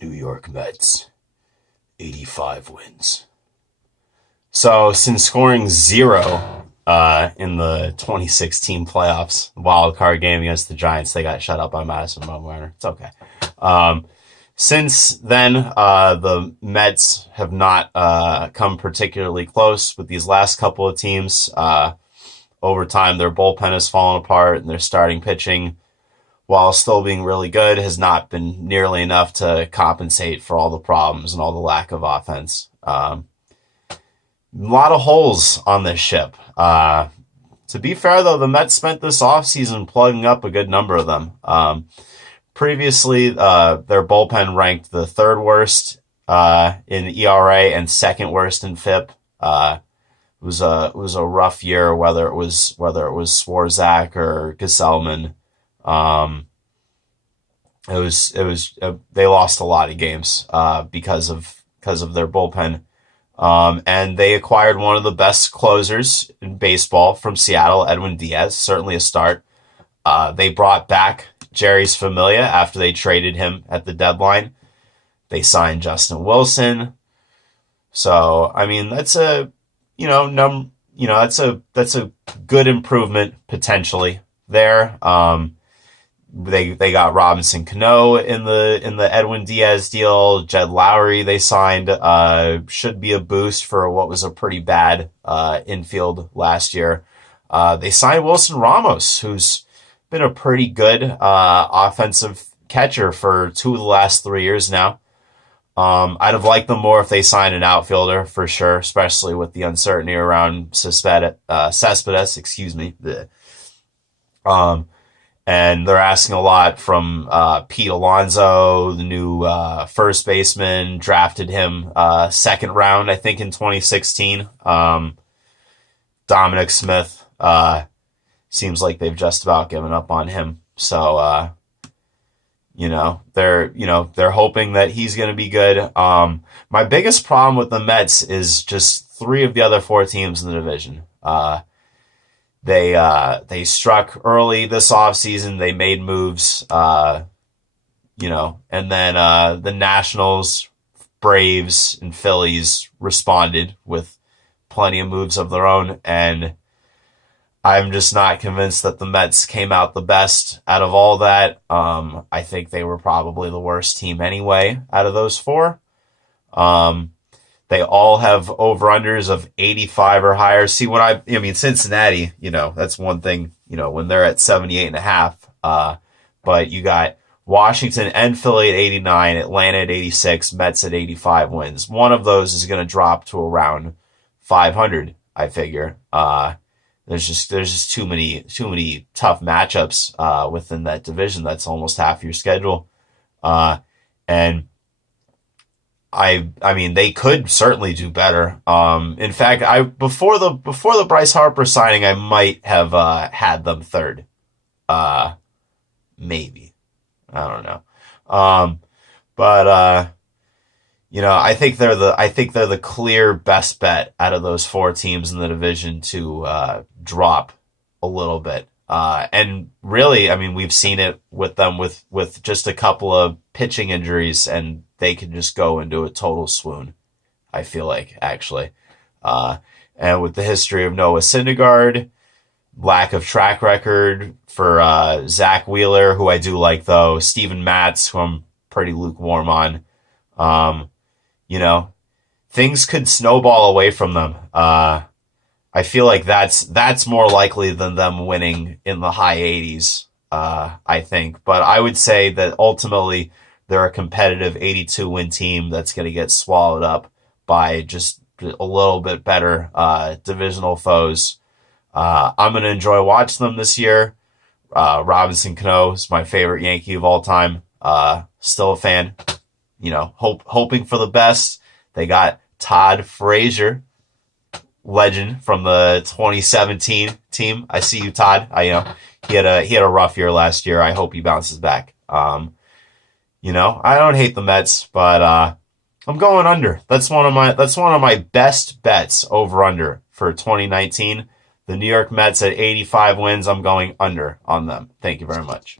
New York Mets, 85 wins. So, since scoring zero in the 2016 playoffs, wild card game against the Giants, they got shut out by Madison Bumgarner. It's okay. Since then, the Mets have not come particularly close with these last couple of teams. Over time, their bullpen has fallen apart, and their starting pitching, while still being really good, has not been nearly enough to compensate for all the problems and all the lack of offense. A lot of holes on this ship. To be fair, though, the Mets spent this offseason plugging up a good number of them. Previously, their bullpen ranked the third worst in ERA and second worst in FIP. It was a rough year, whether it was Swarzak or Gesellman. They lost a lot of games because of their bullpen. And they acquired one of the best closers in baseball from Seattle, Edwin Diaz, certainly a start. They brought back Jeurys Familia after they traded him at the deadline. They signed Justin Wilson. So, I mean, that's a good improvement potentially there. They got Robinson Cano in the Edwin Diaz deal. Jed Lowry they signed should be a boost for what was a pretty bad infield last year. They signed Wilson Ramos, who's been a pretty good offensive catcher for 2 of the last 3 years now. I'd have liked them more if they signed an outfielder for sure, especially with the uncertainty around Cespedes, excuse me. And they're asking a lot from Pete Alonso, the new first baseman, drafted him second round, I think, in 2016. Dominic Smith, seems like they've just about given up on him. So, they're hoping that he's going to be good. My biggest problem with the Mets is just 3 of the other 4 teams in the division. They struck early this offseason. They made moves, and then the Nationals, Braves, and Phillies responded with plenty of moves of their own, and I'm just not convinced that the Mets came out the best out of all that. I think they were probably the worst team anyway out of those 4. They all have over-unders of 85 or higher. See, Cincinnati, that's one thing, when they're at 78.5. But you got Washington and Philly at 89, Atlanta at 86, Mets at 85 wins. One of those is going to drop to around 500, I figure. There's just too many tough matchups within that division. That's almost half your schedule. And I mean, they could certainly do better. In fact, before the Bryce Harper signing, I might have had them third. Maybe. I don't know. But I think they're the clear best bet out of those 4 teams in the division to drop a little bit. And really, I mean, we've seen it with them with just a couple of pitching injuries, and they can just go into a total swoon, I feel like, actually. And with the history of Noah Syndergaard, lack of track record for Zach Wheeler, who I do like, though, Steven Matz, who I'm pretty lukewarm on, things could snowball away from them. I feel like that's more likely than them winning in the high 80s, I think. But I would say that ultimately they're a competitive 82-win team that's going to get swallowed up by just a little bit better divisional foes. I'm going to enjoy watching them this year. Robinson Cano is my favorite Yankee of all time. Still a fan. Hoping for the best. They got Todd Frazier, legend from the 2017 team. I see you, Todd. He had a rough year last year. I hope he bounces back. I don't hate the Mets, but I'm going under. That's one of my best bets, over under, for 2019. The New York Mets at 85 wins. I'm going under on them. Thank you very much.